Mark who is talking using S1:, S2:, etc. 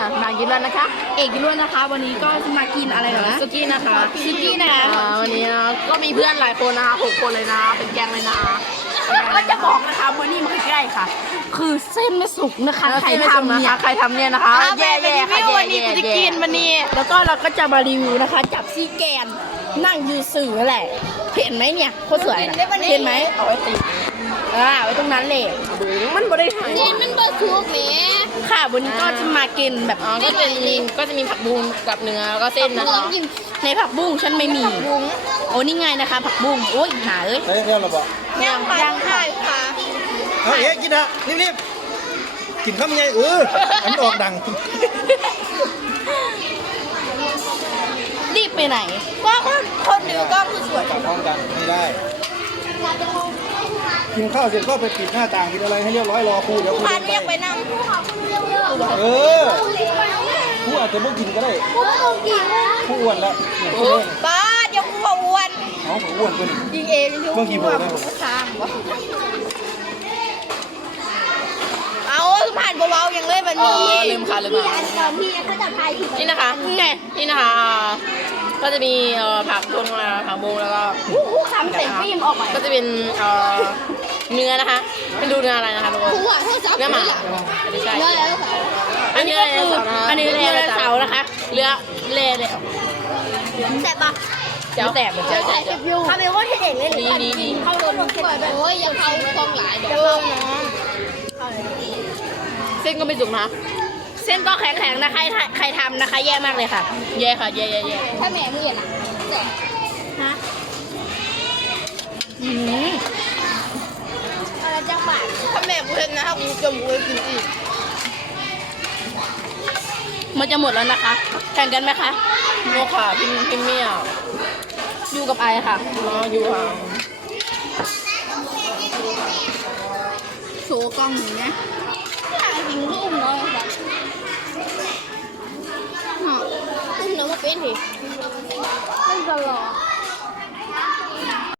S1: มากินแล้วนะคะ
S2: เอกด้วยนะคะ วันนี้ก็จะมากินอะไรเหรอ
S1: สุกี้นะคะ
S2: ซุกี้นะคะ
S1: วันนี้ก็มีเพื่อนหลายคนนะคะ6 คนเลยนะเป็นแก๊งเลยนะ
S2: ก็จะบอกนะคะวันนี้มาใกล้ๆค่ะ คือเส้นไม่สุกนะคะใครทำเนี่ย
S1: ใครทำเนี่ยนะคะแย่ๆค่ะ
S2: วันนี้กูจะกินวันนี้ แล้วก็เราก็จะมารีวิวนะคะ จับซี่แกนนั่งยืนสื่อแหละเห็นไหมเนี่ยโคตรสวยนะเห็นไหมเอาไว้ติดไว้ตรงนั้นเลย
S1: มันบ่ได้ถ่าย
S3: นี่มันเบอร์ทุกแหม
S2: ค่ะวันนี้ก็จะมากินแบบ
S1: ก็จะมีผักบุ้งกับเนื้อแล้วก็เส้นนะคะ
S2: ในผักบุ้งฉันไม่มีโอ้นี่ไงนะคะ ผักบุ้งโอ้ยหาเอ้ย
S4: ได้เรียบร้อยบ่
S2: ยังค่ะ
S4: เอาเอ๊ะกินนะรีบๆกินข้าวมันใหญ่อันออกดัง
S2: รีบไปไหนก็คนดูก็คือสวย
S4: กลับพร้อมกันไม่ได้ กินข้าวเสร็จก็ไปปิดหน้าต่างปิดอะไรให้เรียบร้อยรอครูเดี๋ยวครู
S2: พาเรียกไป
S4: ไป
S2: นั่ง
S4: เออครูอาจจะไม่กินก็ได้ครูอ้วนแล้วเนี่ยครูเอง
S2: ป้าเดี๋ยวกูบอกอ้วน
S4: เอาผมอ้วนตัวนี้
S2: ยิงเอง
S4: เมื่อกี้ผมได้ผม
S2: ข้างวะเอาผ่านเบาๆอย่างเลยมันมี
S1: ลืมค่ะลืมค่ะ
S3: พี่เขาจะพายผิด
S1: นี่นะคะ
S2: นี่ไง
S1: นี่นะคะก็จะมีผักบุ้งผักบุ้งแล้วก็
S2: ผู้คำเสร็จฟิล์มออกไป
S1: ก็จะเป็นเนื้อนะคะไม่ดูเนื้ออะไรนะคะทุกคน
S3: หัวเท่าซับ
S1: เนื้อหมา
S3: เลยล่ะ
S1: อันนี้ใช่
S3: ได้แล้วค่ะ
S1: อันนี้ก็คืออันนี้เรือเสานะคะเรือเล่เลย
S2: แสบปะ
S1: เจ้าแตกเหมือนเจ้าแตก
S2: ทำเป็นว่าเด็กเล่น
S1: ดี
S3: เข้าโดนเปิดโอ้ยยังเข้าคลองหลายดอก
S1: เส้นก็ไม่สุกนะ
S2: เส้นก็แข็งๆนะใครทำนะคะแย่มากเลยค่ะ
S1: แย่ค่ะแย่
S3: ถ้าแม่มึงเห็นอ่ะ อะไรจังบาท
S1: ถ้าแม่กูเห็นนะถ้ากูจมกูกินอีก
S2: มันจะหมดแล้วนะคะแข่งกันไหมคะ
S1: โมค่ะพิมเมีย
S2: อยู่กับไอค่ะ
S1: รออยู่ค่ะ
S3: โชว์กล้องหนึ่งนะถ้าจริงก็อุ้มน้อยครับอุ้มน้อยมาเป็นเหรอเล่นตลอด